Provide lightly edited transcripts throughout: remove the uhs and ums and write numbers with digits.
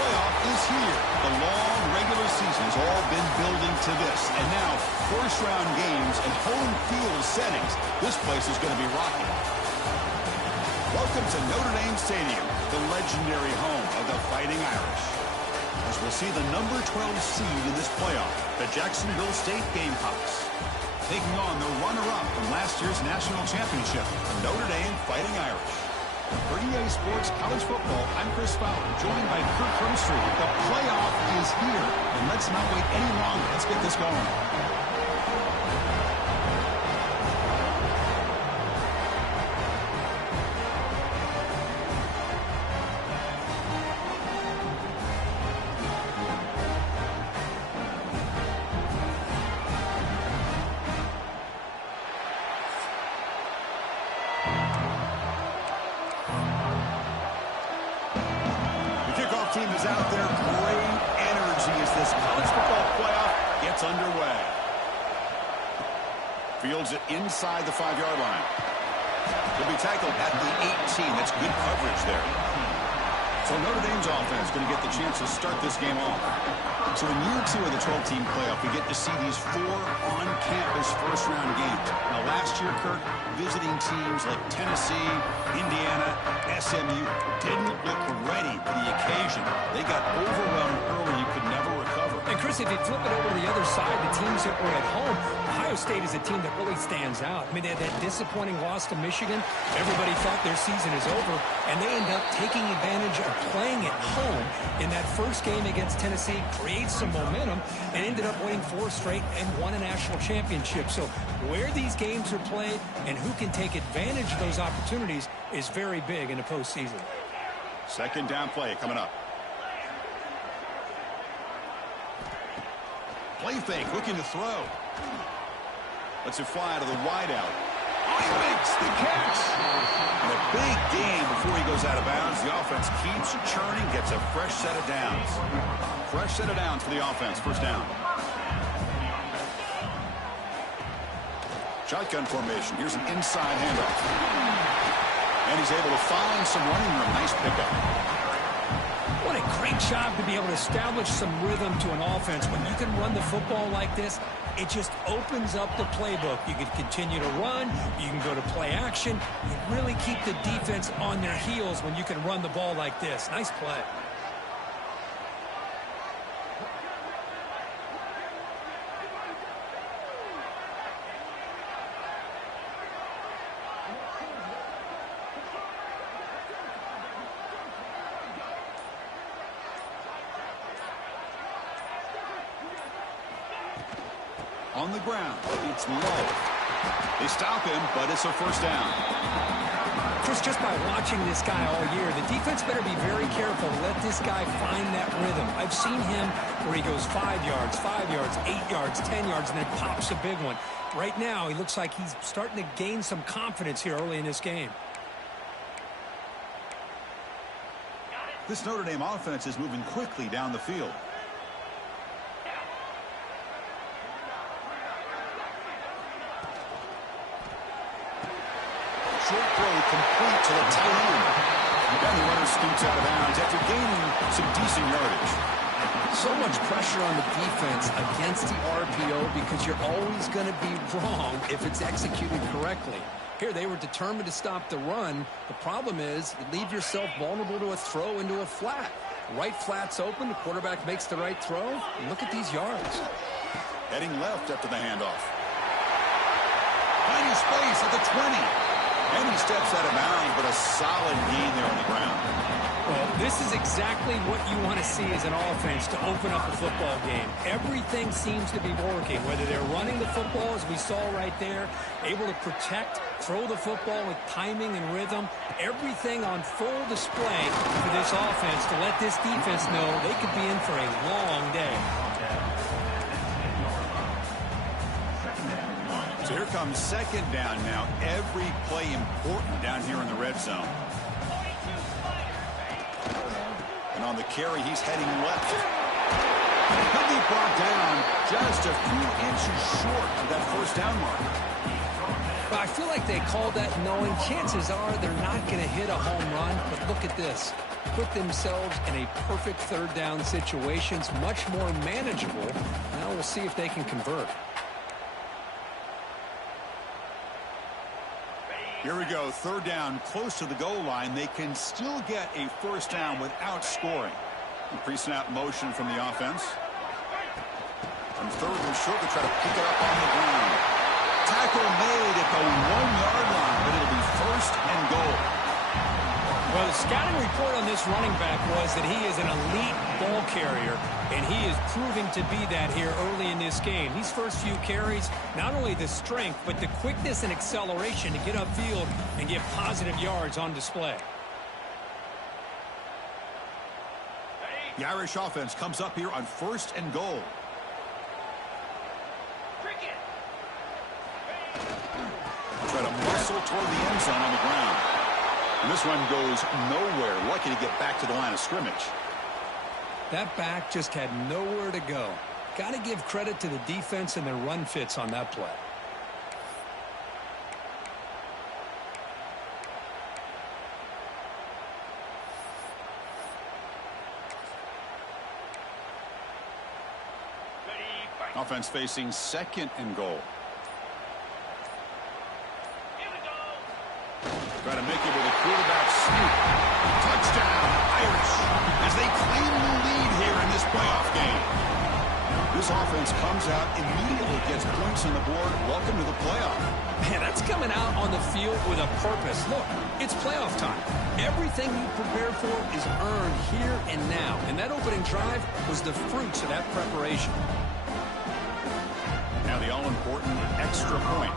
playoff is here. The long regular season's all been building to this. And now, first-round games and home field settings. This place is going to be rocking. Welcome to Notre Dame Stadium, the legendary home of the Fighting Irish. As we'll see the number 12 seed in this playoff, the Jacksonville State Gamecocks, taking on the runner-up from last year's national championship, the Notre Dame Fighting Irish. For EA Sports College Football, I'm Chris Fowler, joined by Kirk Crumstreet. The playoff is here, and let's not wait any longer. Let's get this going. Team is out there. Great energy as this college football playoff gets underway. Fields it inside the 5-yard line. He'll be tackled at the 18. That's good coverage there. So Notre Dame's offense going to get the chance to start this game off. So in year 2 of the 12-team playoff, we get to see these 4 on-campus first-round games. Now, last year, Kirk, visiting teams like Tennessee, Indiana, SMU didn't look ready for the occasion. They got overwhelmed early. You could never recover. And, Chris, if you flip it over to the other side, the teams that were at home, Ohio State is a team that really stands out. I mean, they had that disappointing loss to Michigan. Everybody thought their season is over, and they end up taking advantage of playing at home in that first game against Tennessee, creates some momentum, and ended up winning 4 straight and won a national championship. So where these games are played and who can take advantage of those opportunities is very big in the postseason. Second down play coming up. Play fake, looking to throw. Lets it fly out of the wideout. Oh, he makes the catch! And a big gain before he goes out of bounds. The offense keeps churning, gets a fresh set of downs. Fresh set of downs for the offense. First down. Shotgun formation. Here's an inside handoff. And he's able to find some running room. Nice pickup. What a great job to be able to establish some rhythm to an offense. When you can run the football like this, it just opens up the playbook. You can continue to run. You can go to play action. You really keep the defense on their heels when you can run the ball like this. Nice play. On the ground, it's low. They stop him, but it's a first down. Chris, just by watching this guy all year, the defense better be very careful to let this guy find that rhythm. I've seen him where he goes 5 yards, 8 yards, 10 yards, and then pops a big one. Right now, he looks like he's starting to gain some confidence here early in this game. This Notre Dame offense is moving quickly down the field. Short throw complete to the tight end. And the runner scoots out of bounds after gaining some decent yardage. So much pressure on the defense against the RPO because you're always going to be wrong if it's executed correctly. Here, they were determined to stop the run. The problem is you leave yourself vulnerable to a throw into a flat. Right flat's open. The quarterback makes the right throw. Look at these yards. Heading left after the handoff. Finding space at the 20. And he steps out of bounds, but a solid gain there on the ground. Well, this is exactly what you want to see as an offense to open up a football game. Everything seems to be working, whether they're running the football, as we saw right there, able to protect, throw the football with timing and rhythm, everything on full display for this offense to let this defense know they could be in for a long day. So here comes second down now. Every play important down here in the red zone. And on the carry, he's heading left. He'll be brought down just a few inches short of that first down mark. Well, I feel like they called that knowing chances are they're not going to hit a home run, but look at this. put themselves in a perfect third down situations, much more manageable. Now we'll see if they can convert. Here we go, third down, close to the goal line. They can still get a first down without scoring. Pre-snap motion from the offense. And third and short, they try to pick it up on the ground. Tackle made at the 1-yard line, but it'll be first and goal. Well, the scouting report on this running back was that he is an elite ball carrier, and he is proving to be that here early in this game. These first few carries, not only the strength, but the quickness and acceleration to get upfield and get positive yards on display. The Irish offense comes up here on first and goal. Try to muscle toward the end zone on the ground. And this one goes nowhere. Lucky to get back to the line of scrimmage. That back just had nowhere to go. Got to give credit to the defense and their run fits on that play. Offense facing second and goal. Try to make it with a quarterback sneak. Touchdown, Irish, as they claim the lead here in this playoff game. This offense comes out, immediately gets points on the board. Welcome to the playoff. Man, that's coming out on the field with a purpose. Look, it's playoff time. Everything you prepared for is earned here and now. And that opening drive was the fruits of that preparation. Now the all-important extra point.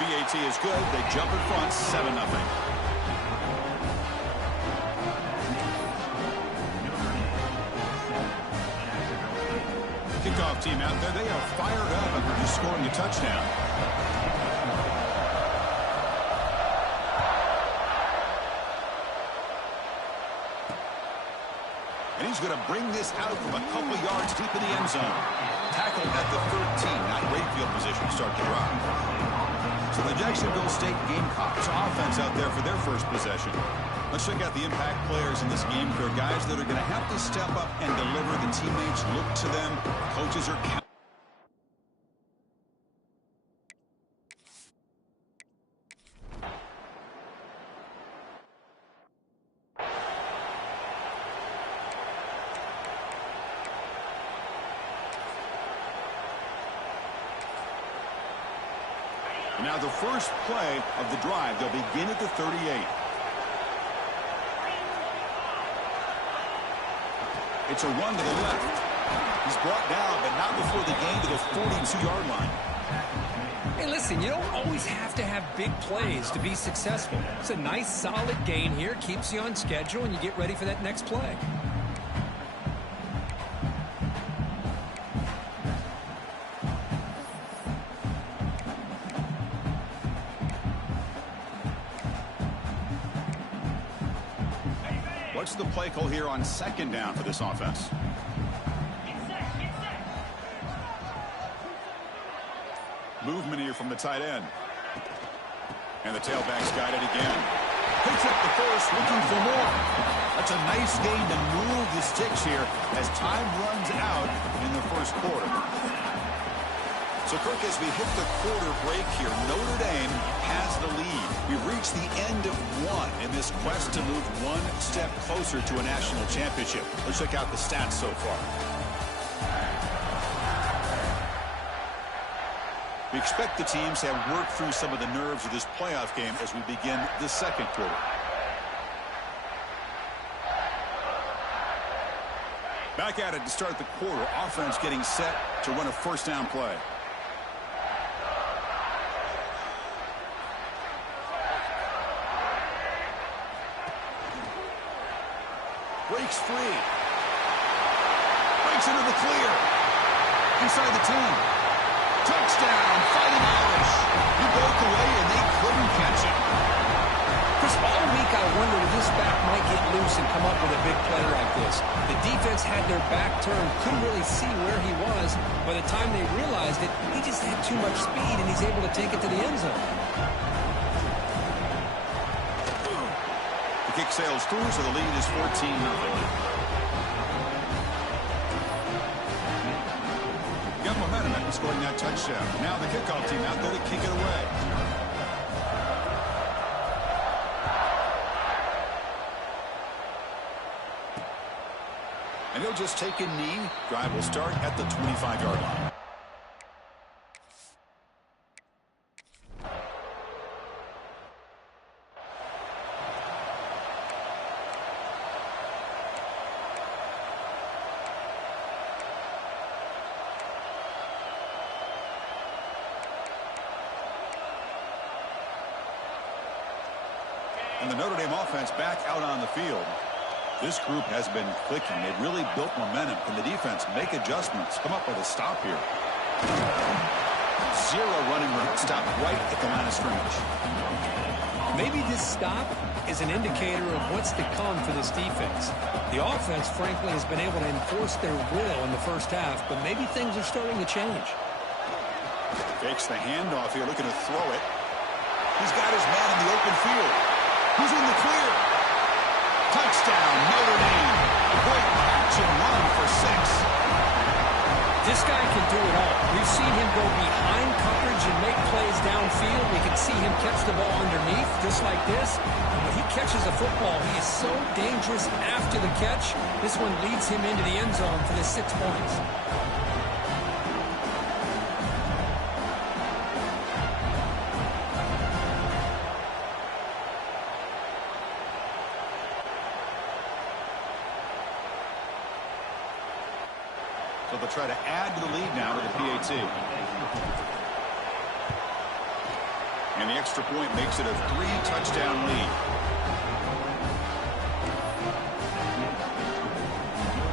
BAT is good. They jump in front, 7-0. Kickoff team out there. They are fired up after just scoring a touchdown. And he's going to bring this out from a couple yards deep in the end zone. Tackled at the 13. Not great field position to start the drive. So the Jacksonville State Gamecocks offense out there for their first possession. Let's check out the impact players in this game. There are guys that are going to have to step up and deliver. The teammates look to them. Coaches are counting. Now the first play of the drive, they'll begin at the 38. It's a run to the left. He's brought down, but not before the gain to the 42-yard line. Hey, listen, you don't always have to have big plays to be successful. It's a nice, solid gain here, keeps you on schedule, and you get ready for that next play. What's the play call here on second down for this offense? Movement here from the tight end. And the tailback's got it again. Picks up the first, looking for more. That's a nice gain to move the sticks here as time runs out in the first quarter. So, Kirk, as we hit the quarter break here, Notre Dame has the lead. We've reached the end of one in this quest to move one step closer to a national championship. Let's check out the stats so far. We expect the teams to have worked through some of the nerves of this playoff game as we begin the second quarter. Back at it to start the quarter. Offense getting set to run a first down play. Breaks free. Breaks into the clear. Inside the 10. Touchdown, Fighting Irish. He broke away and they couldn't catch him. Chris, all week I wondered if this back might get loose and come up with a big play like this. The defense had their back turned, couldn't really see where he was. By the time they realized it, he just had too much speed and he's able to take it to the end zone. The kick sails through, so the lead is 14-0. Got momentum after scoring that touchdown. Now the kickoff team out there to kick it away. And he'll just take a knee. Drive will start at the 25-yard line. And the Notre Dame offense back out on the field. This group has been clicking. They've really built momentum. Can the defense make adjustments? Come up with a stop here. Zero running room. Stop right at the line of scrimmage. Maybe this stop is an indicator of what's to come for this defense. The offense, frankly, has been able to enforce their will in the first half, but maybe things are starting to change. Fakes the handoff here, looking to throw it. He's got his man in the open field. Who's in the clear? Touchdown, Notre Dame. Great catch and run for 6. This guy can do it all. We've seen him go behind coverage and make plays downfield. We can see him catch the ball underneath, just like this. And when he catches a football, he is so dangerous after the catch. This one leads him into the end zone for the 6 points. So they'll try to add to the lead now to the PAT. And the extra point makes it a 3-touchdown lead.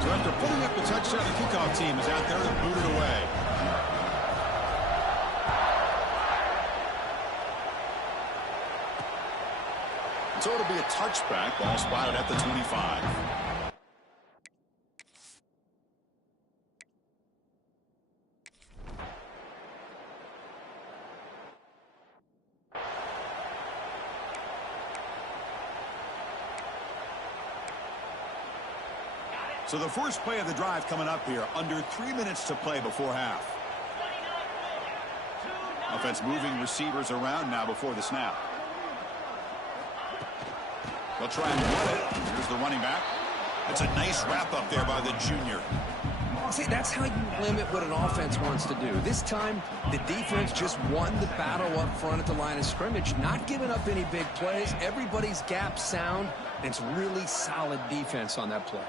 So after putting up the touchdown, the kickoff team is out there to boot it away. So it'll be a touchback. Ball spotted at the 25. So the first play of the drive coming up here. Under 3 minutes to play before half. Offense moving receivers around now before the snap. They'll try and run it. Here's the running back. That's a nice wrap up there by the junior. See, that's how you limit what an offense wants to do. This time, the defense just won the battle up front at the line of scrimmage, not giving up any big plays. Everybody's gap sound, and it's really solid defense on that play.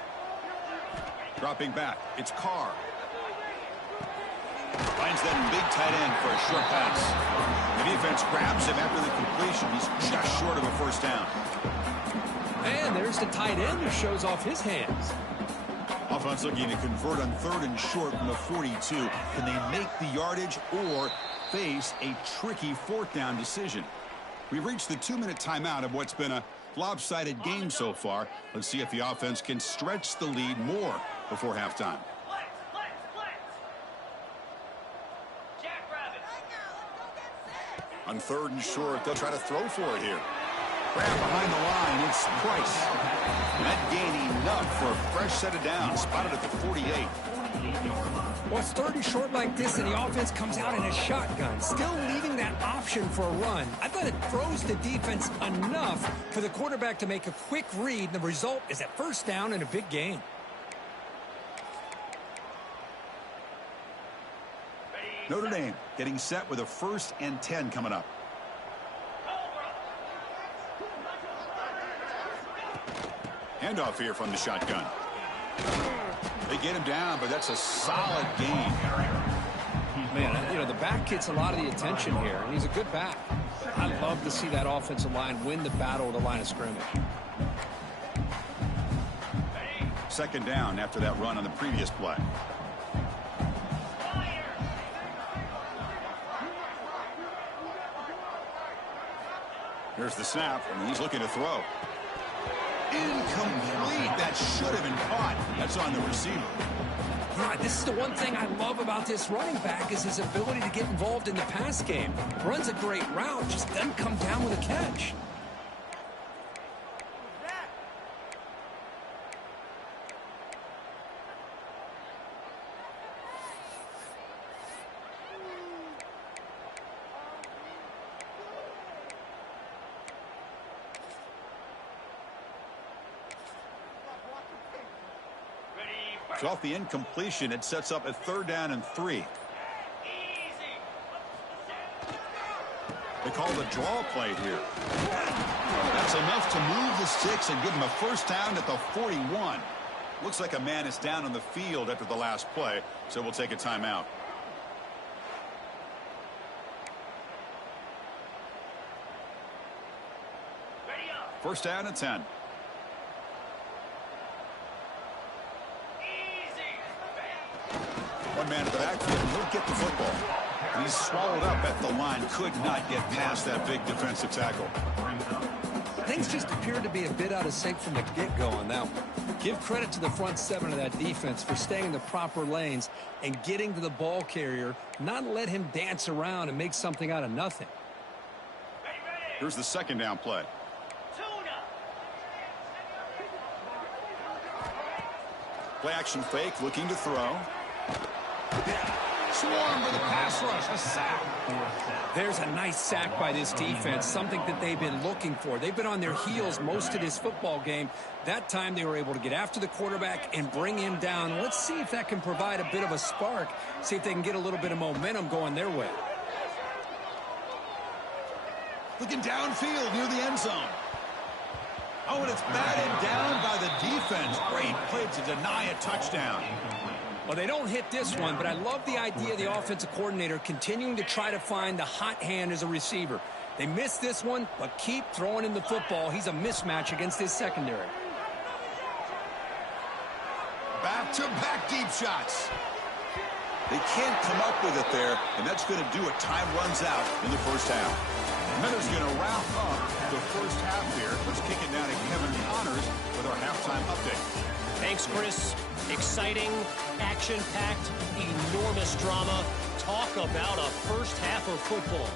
Dropping back, it's Carr. Finds that big tight end for a short pass. The defense grabs him after the completion. He's just short of a first down. And there's the tight end who shows off his hands. Offense looking to convert on 3rd and short from the 42. Can they make the yardage or face a tricky 4th down decision? We've reached the 2-minute timeout of what's been a lopsided game so far. Let's see if the offense can stretch the lead more before halftime. On 3rd and short, they'll try to throw for it here. Grab behind the line, it's Price. That gain enough for a fresh set of downs, spotted at the 48. Well, it's 30 short like this, and the offense comes out in a shotgun, still leaving that option for a run. I thought it throws the defense enough for the quarterback to make a quick read. The result is a first down and a big gain. Notre Dame getting set with a 1st and 10 coming up. Handoff here from the shotgun. They get him down, but that's a solid gain. Man, you know, the back gets a lot of the attention here, and he's a good back. I love to see that offensive line win the battle at the line of scrimmage. 2nd down after that run on the previous play. Here's the snap, and he's looking to throw. Incomplete. That should have been caught. That's on the receiver. Yeah, this is the one thing I love about this running back is his ability to get involved in the pass game. Runs a great route, just doesn't come down with a catch. So off the incompletion, it sets up a 3rd down and 3. They call the draw play here. That's enough to move the sticks and give them a 1st down at the 41. Looks like a man is down on the field after the last play, so we'll take a timeout. First down and 10. One man in the backfield, and he'll get the football. And he's swallowed up at the line. Could not get past that big defensive tackle. Things just appeared to be a bit out of sync from the get-go on that one. Give credit to the front 7 of that defense for staying in the proper lanes and getting to the ball carrier, not let him dance around and make something out of nothing. Here's the 2nd down play. Play action fake, looking to throw. Swarm for the pass rush, a sack. There's a nice sack by this defense, something that they've been looking for. They've been on their heels most of this football game. That time they were able to get after the quarterback and bring him down. Let's see if that can provide a bit of a spark, see if they can get a little bit of momentum going their way. Looking downfield near the end zone. Oh, and it's batted down by the defense. Great play to deny a touchdown. Well, they don't hit this one, but I love the idea of the offensive coordinator continuing to try to find the hot hand as a receiver. They missed this one, but keep throwing him the football. He's a mismatch against his secondary. Back-to-back deep shots. They can't come up with it there, and that's going to do it. Time runs out in the 1st half. And then there's going to wrap up the 1st half here. Let's kick it down to Kevin Connors with our halftime update. Thanks, Chris. Exciting, action-packed, enormous drama. Talk about a 1st half of football.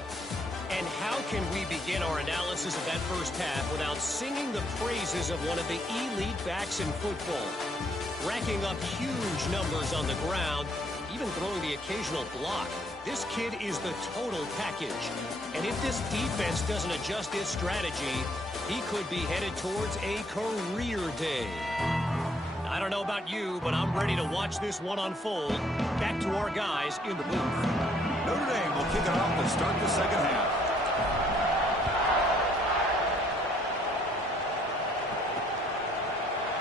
And how can we begin our analysis of that 1st half without singing the praises of one of the elite backs in football? Racking up huge numbers on the ground, even throwing the occasional block. This kid is the total package. And if this defense doesn't adjust its strategy, he could be headed towards a career day. I don't know about you, but I'm ready to watch this one unfold. Back to our guys in the booth. Notre Dame will kick it off to start the 2nd half.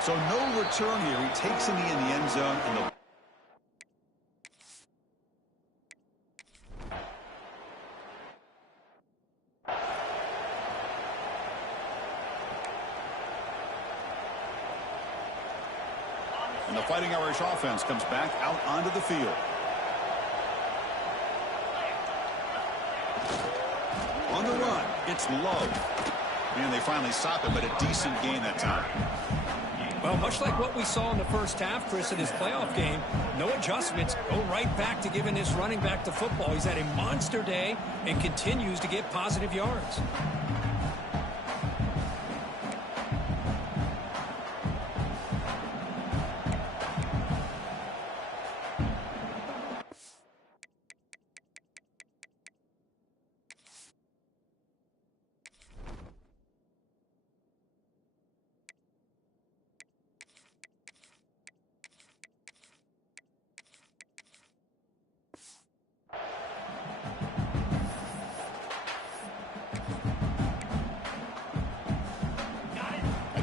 So no return here. He takes in the end zone. And the And the Fighting Irish offense comes back out onto the field. On the run, it's Love. And they finally stop him, but a decent gain that time. Well, much like what we saw in the 1st half, Chris, in his playoff game, no adjustments. Go right back to giving this running back the football. He's had a monster day and continues to get positive yards.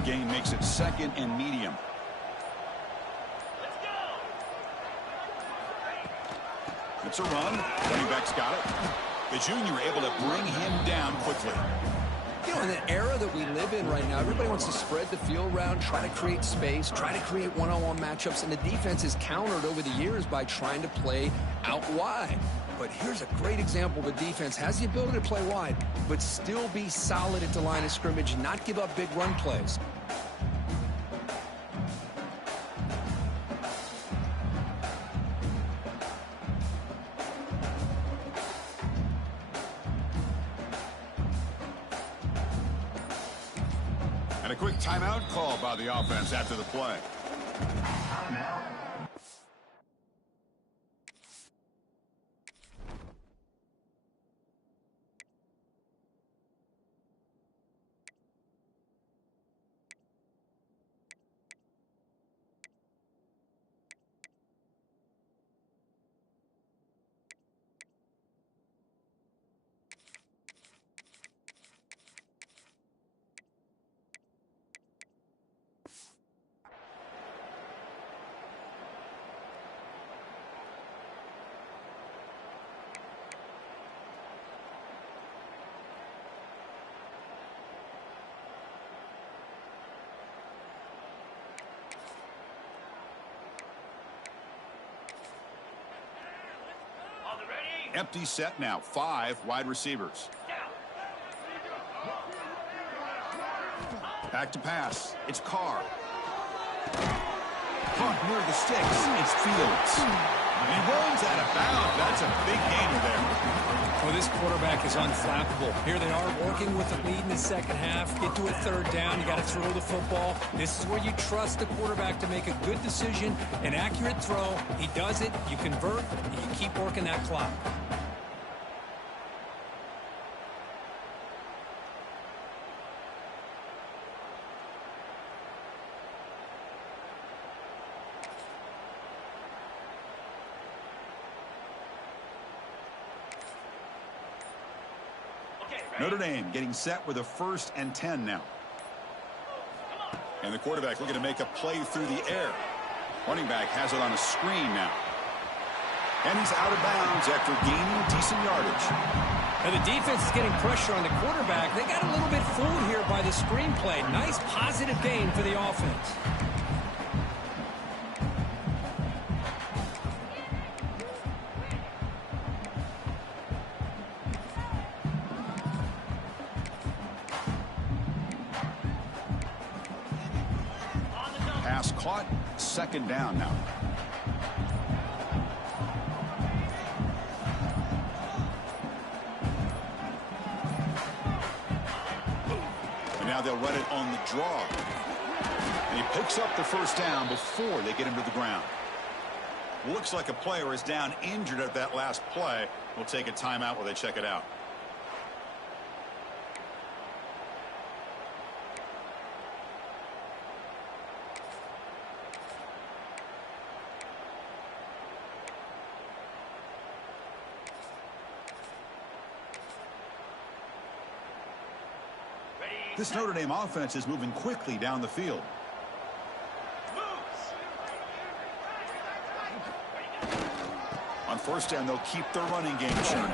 Gain makes it 2nd and medium. It's a run. Running back's got it. The junior able to bring him down quickly. You know, in the era that we live in right now, everybody wants to spread the field around, try to create space, try to create one-on-one matchups, and the defense is countered over the years by trying to play out wide. But here's a great example. The defense has the ability to play wide, but still be solid at the line of scrimmage, not give up big run plays. And a quick timeout call by the offense after the play. Empty set now. 5 wide receivers. Back to pass. It's Carr. Caught near the sticks. It's Fields. And he runs out of bounds. That's a big gainer there. Well, this quarterback is unflappable. Here they are working with the lead in the second half. Get to a third down. You got to throw the football. This is where you trust the quarterback to make a good decision, an accurate throw. He does it. You convert. You keep working that clock. Notre Dame getting set with a 1st and 10 now. And the quarterback looking to make a play through the air. Running back has it on a screen now. And he's out of bounds after gaining decent yardage. Now the defense is getting pressure on the quarterback. They got a little bit fooled here by the screen play. Nice positive gain for the offense. Pass caught. 2nd down now. And now they'll run it on the draw. And he picks up the 1st down before they get him to the ground. Looks like a player is down injured at that last play. We'll take a timeout while they check it out. This Notre Dame offense is moving quickly down the field. On 1st down, they'll keep their running game churning.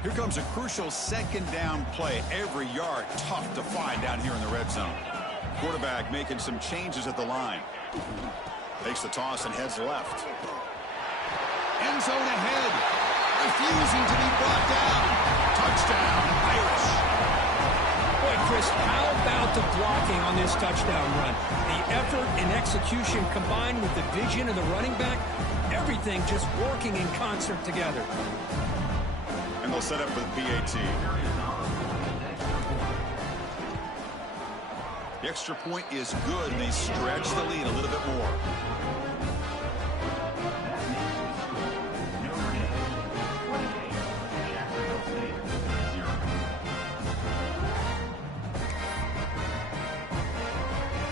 Here comes a crucial 2nd down play. Every yard tough to find down here in the red zone. Quarterback making some changes at the line. Takes the toss and heads left. End zone ahead. Refusing to be brought down. Touchdown, Irish. Boy, Chris, how about the blocking on this touchdown run? The effort and execution combined with the vision of the running back, everything just working in concert together. And they'll set up with PAT. The extra point is good, and they stretch the lead a little bit more.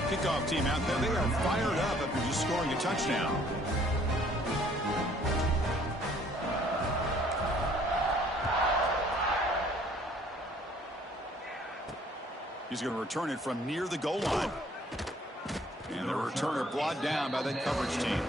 Kickoff team out there. They are fired up after just scoring a touchdown. He's going to return it from near the goal line. And the returner brought down by that coverage team.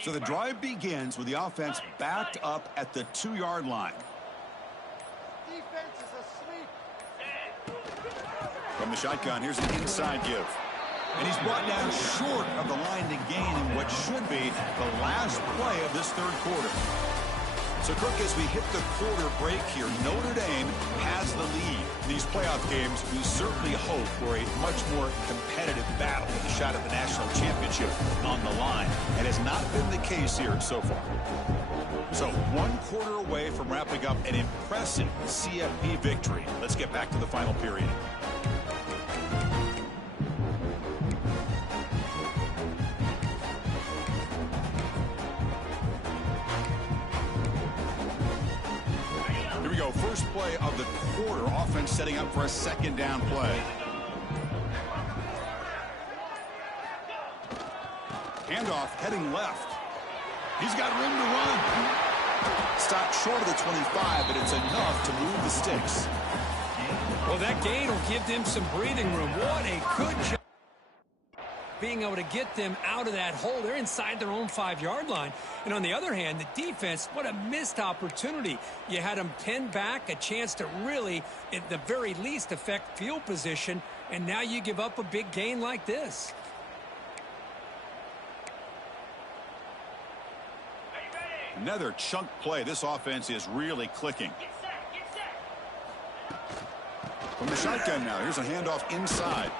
So the drive begins with the offense backed up at the 2-yard line. Defense is asleep. From the shotgun, here's an inside give. And he's brought down short of the line to gain in what should be the last play of this 3rd quarter. So, Kirk, as we hit the quarter break here, Notre Dame has the lead. In these playoff games, we certainly hope for a much more competitive battle with a shot at the national championship on the line. It has not been the case here so far. So, 1 quarter away from wrapping up an impressive CFP victory. Let's get back to the final period. go. First play of the quarter. Offense setting up for a second down play. Handoff heading left. He's got room to run. Stopped short of the 25, but it's enough to move the sticks. Well, that gain will give them some breathing room. What a good job being able to get them out of that hole. They're inside their own 5-yard line. And on the other hand, the defense, what a missed opportunity. You had them pinned back, a chance to really, at the very least, affect field position, and now you give up a big gain like this. Another chunk play. This offense is really clicking. From the shotgun now, here's a handoff inside.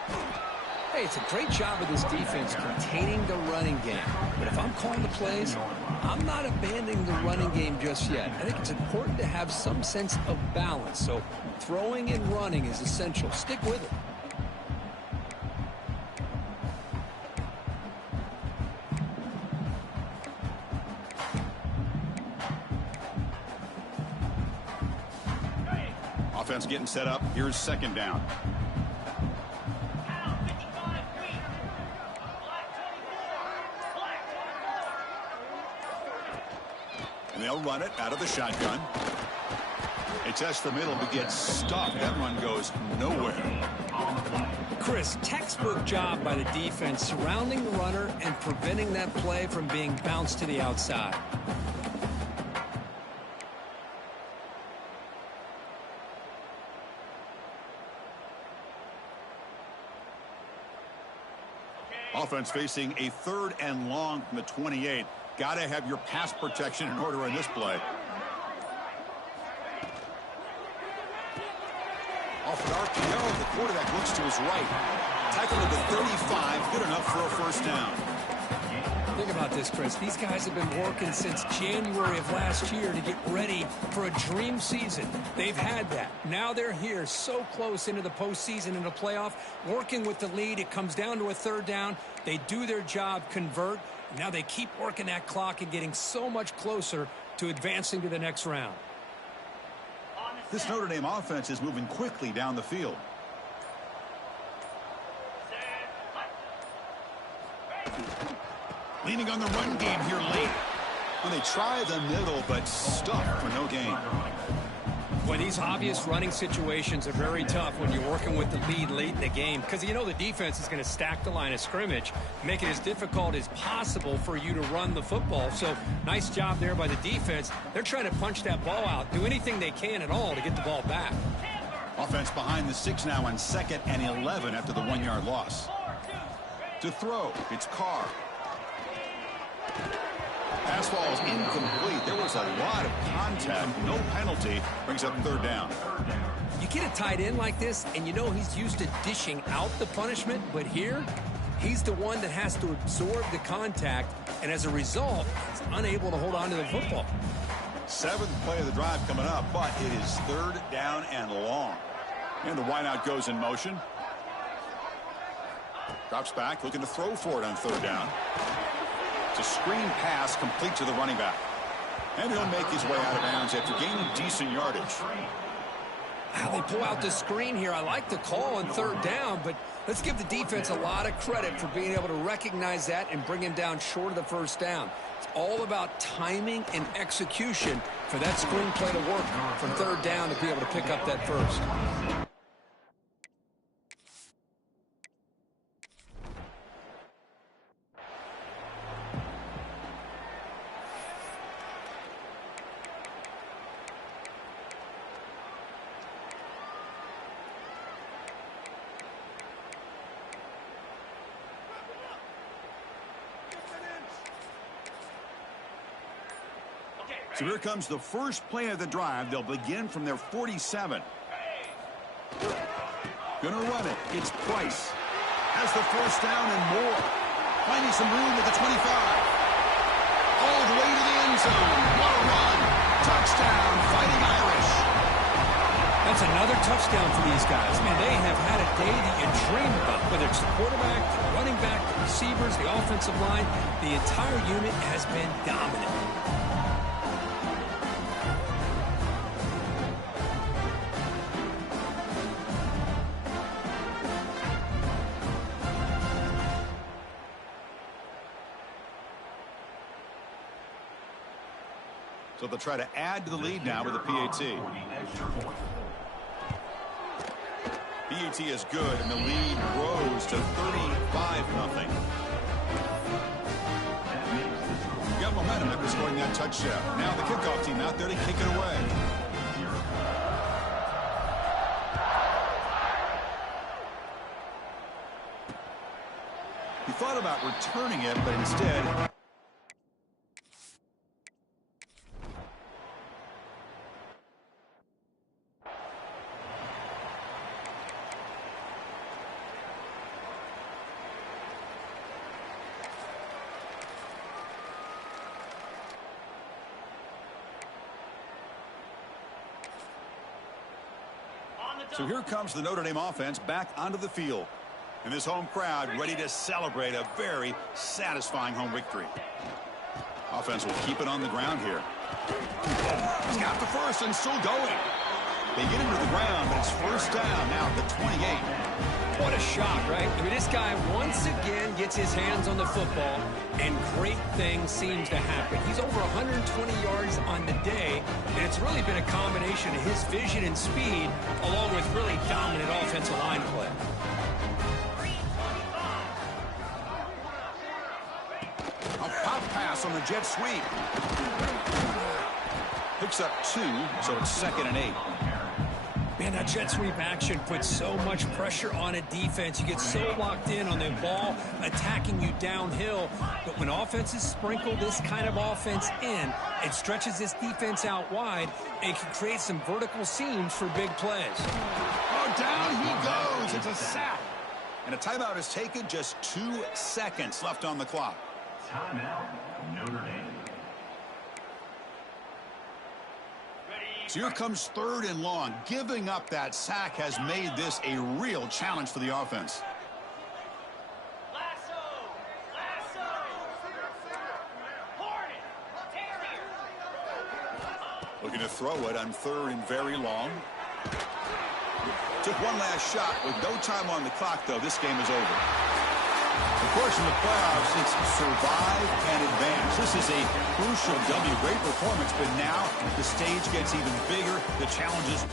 Hey, it's a great job of this defense containing the running game. But if I'm calling the plays, I'm not abandoning the running game just yet. I think it's important to have some sense of balance. So throwing and running is essential. Stick with it. Offense getting set up. Here's second down. And they'll run it out of the shotgun. It tests the middle but gets stuffed. That run goes nowhere. Chris, textbook job by the defense surrounding the runner and preventing that play from being bounced to the outside. Offense facing a 3rd and long from the 28. Got to have your pass protection in order in this play. Off an RPO, the quarterback looks to his right. Tackle at the 35, good enough for a first down. Think about this, Chris. These guys have been working since January of last year to get ready for a dream season. They've had that. Now they're here so close into the postseason and the playoff, working with the lead. It comes down to a 3rd down. They do their job, convert. Now they keep working that clock and getting so much closer to advancing to the next round. This Notre Dame offense is moving quickly down the field. Leaning on the run game here late. When they try the middle, but stuck for no gain. Well, these obvious running situations are very tough when you're working with the lead late in the game, because you know the defense is going to stack the line of scrimmage, make it as difficult as possible for you to run the football. So nice job there by the defense. They're trying to punch that ball out, do anything they can at all to get the ball back. Offense behind the 6 now on 2nd and 11 after the 1-yard loss. To throw, it's Carr. Pass ball is incomplete. There was a lot of contact. No penalty. Brings up 3rd down. You get a tight end like this, and you know he's used to dishing out the punishment, but here, he's the one that has to absorb the contact, and as a result, he's unable to hold on to the football. 7th play of the drive coming up, but it is 3rd down and long. And the wideout goes in motion. Drops back, looking to throw for it on 3rd down. A screen pass complete to the running back. And he'll make his way out of bounds after gaining decent yardage. Wow, they pull out the screen here. I like the call on 3rd down, but let's give the defense a lot of credit for being able to recognize that and bring him down short of the 1st down. It's all about timing and execution for that screen play to work from 3rd down to be able to pick up that first. So here comes the first play of the drive. They'll begin from their 47. Gonna run it. It's Price. Has the 1st down and more. Finding some room at the 25. All the way to the end zone. What a run. Touchdown, Fighting Irish. That's another touchdown for these guys. Man, they have had a day that you dream about. Whether it's the quarterback, the running back, the receivers, the offensive line, the entire unit has been dominant. So they'll try to add to the lead now with a PAT. PAT is good, and the lead grows to 35-0. Got momentum after scoring that touchdown. Now the kickoff team out there to kick it away. He thought about returning it, but instead... So here comes the Notre Dame offense back onto the field. And this home crowd ready to celebrate a very satisfying home victory. Offense will keep it on the ground here. He's got the first and still going. They get him to the ground, but it's first down now at the 28. What a shot, right? I mean, this guy once again gets his hands on the football, and great things seems to happen. He's over 120 yards on the day, and it's really been a combination of his vision and speed, along with really dominant offensive line play. A pop pass on the jet sweep. Picks up 2, so it's 2nd and 8. Man, that jet sweep action puts so much pressure on a defense. You get so locked in on the ball attacking you downhill. But when offenses sprinkle this kind of offense in, it stretches this defense out wide and can create some vertical seams for big plays. Oh, down he goes. It's a sack. And a timeout is taken. Just 2 seconds left on the clock. Timeout, Notre Dame. So here comes 3rd and long. Giving up that sack has made this a real challenge for the offense. Looking to throw it on 3rd and very long. Took one last shot. With no time on the clock, though, this game is over. Of course, in the playoffs, it's survive and advance. This is a crucial W. Great performance, but now the stage gets even bigger. The challenges